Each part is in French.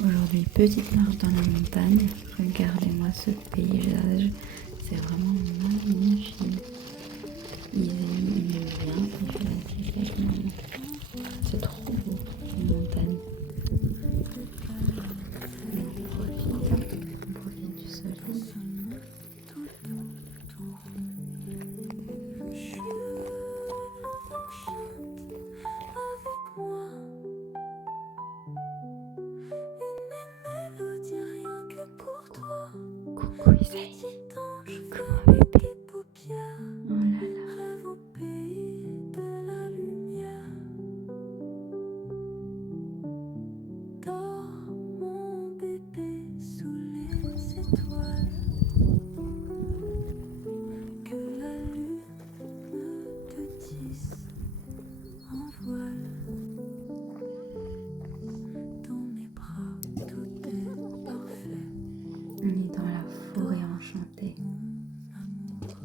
Aujourd'hui, petite marche dans la montagne. Regardez-moi ce paysage. C'est vraiment magnifique. Il aime bien. Il fait la sieste avec maman. C'est trop beau, une montagne. Et on profite du soleil. Coucou Isaïe. Coucou mon bébé. Oh là là. On est dans la forêt enchantée.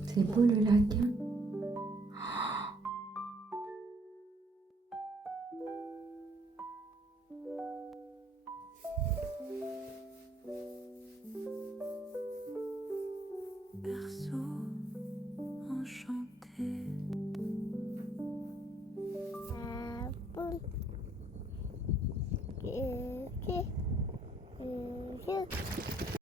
C'est beau le lac, hein? Berceau enchanté.